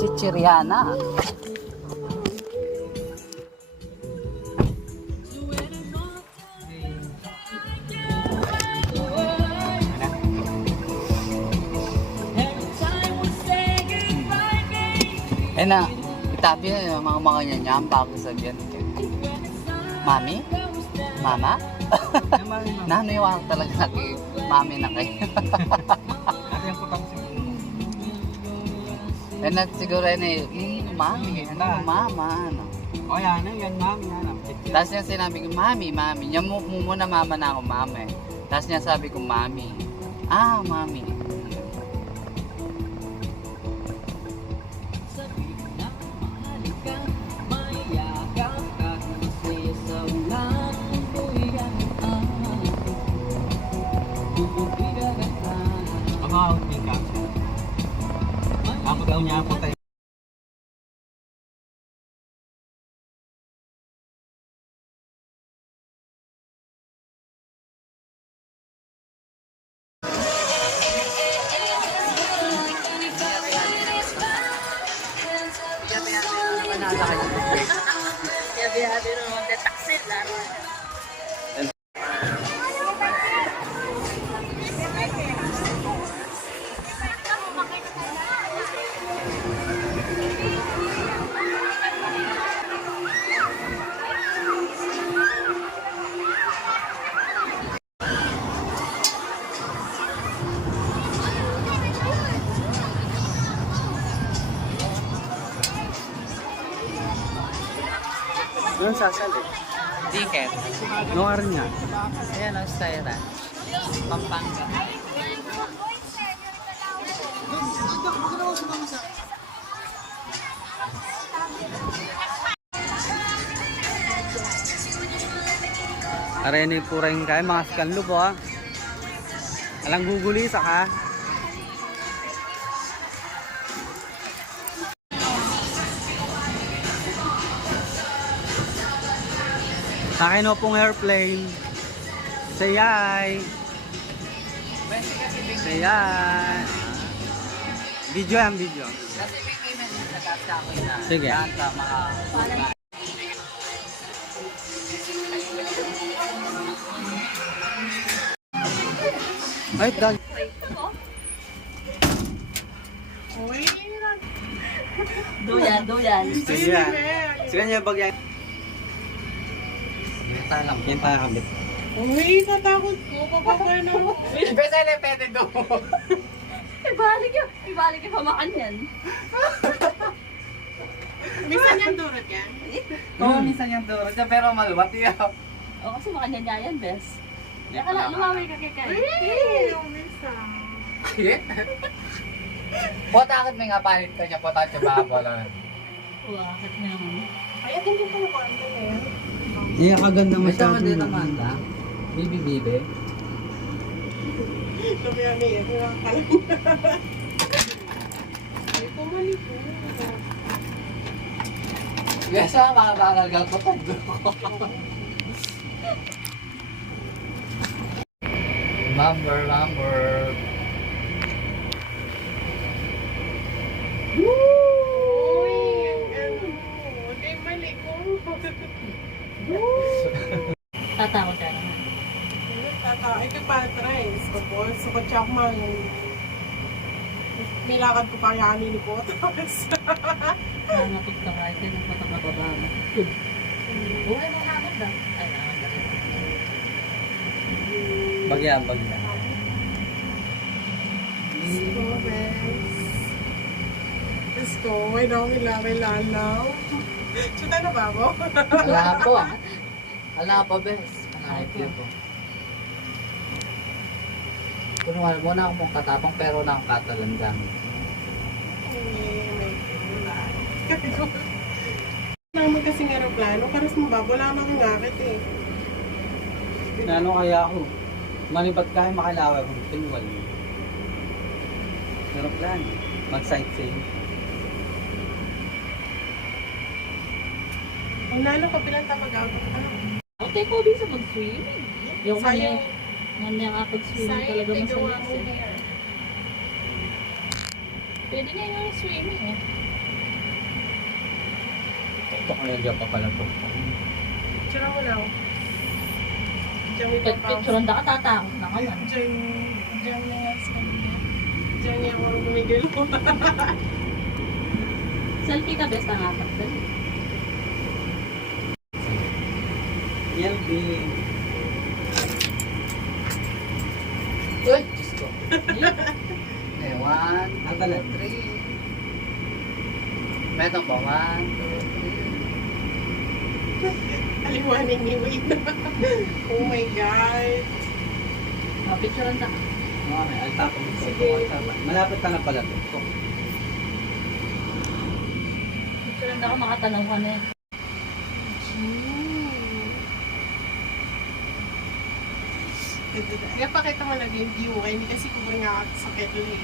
Chichiriana. Eh na, itabi na yung mga niya ang bago sabihan. Mami? Mama? Naniwala talaga kay mami na kayo. Eh na siguro na mami, ano, mama, ano. O yan, yan mami. Tapos niya sinabi ko, mami. Niya muna mama na ako, mami. Tapos niya sabi ko, mami. Ah, mami. About me ka. Ako daw niya po tayo. Yabi-yabi naman de taksil laro. Anong sasali? Ticket. No arin nga. Ayan ang style na. Pampanga. Arene po rin kayo mga skanlo po ha. Alang gugulisa ka. Sa akin o pong airplane. Say hi. Say hi. Video yan, video. Kasi may payment yung nagkasakot na. Sige. Yan sa mga... Ay, dal. Duyan. Sige. Sige niya bagay. Yan tayo kabit. Uy, natakot ko. Papapay na. Besa na pwede do. Ibalik yung pamakan yan. Minsan yung durot yan. Oo, minsan yung duro siya, pero maluwat yun. O kasi makanya niya yan, bes. Hindi Kaya lumaway ka kay Kai. Uy, yung minsan. Potakot may nga palit ka niya, potakot siya baka bola. Wakit naman. Ay, atin yung pumukuan ko eh. Iya kaganda May masyado. tama din naman da. Bibi. Sabi yan eh. Kalam. Ay, pumali po. Yes, makakalagal ko pag Lumber. Uy, ano. Hindi mali ko. Tatakot ka naman. Ay, kay Patrice. Kapos. So, kutsak man. Nilakad ko pa kaya ni po. Tapos. Nangatog ka kahit yan ang matababa na. Buhay mo nakakot ba? Ay, nakakot. Bagyan. Let's go. Ay, daw milalaw. Chuta na ba mo? Ala po, bes. Hanapin dito. Kunuha muna ako mong katapang pero na akong katalandan. Naman kasing aeroplano, karas mo ba? Wala naman kang ngakit eh. Ano kaya ako? Manibat kayo makalawa kung tinwal. Meron plan. Mag-sightseeing. Ang lalo ka pilang tamag-out ka. Okay ko bisa mag-swimming. Yung Sayang. kanya kapag-swimming Sayang, talaga tigawa masaya. mo hair. Pwede niya yung swimming eh. Ito kaya diyan pa pala po. Tsura mo lang. Diyan mo pa. Picture ka tatakot na kaman. Diyan na nga sa kanya. Diyan niya ako gumigil mo. Selfie ka best ang apat. LB. Uy, Diyos ko. Okay, 1, Ang talag. 3. Meron ba? 1, 2, 3. Aliwanin ni Wayne. Oh my God. Picture ka. Okay, ay tapos. Sige. Malapit ka na pala to. Picture ka makatanaw ka na eh. Kaya pakita mo lang yung view. Kaya hindi kasi kubring nga sa kettle eh.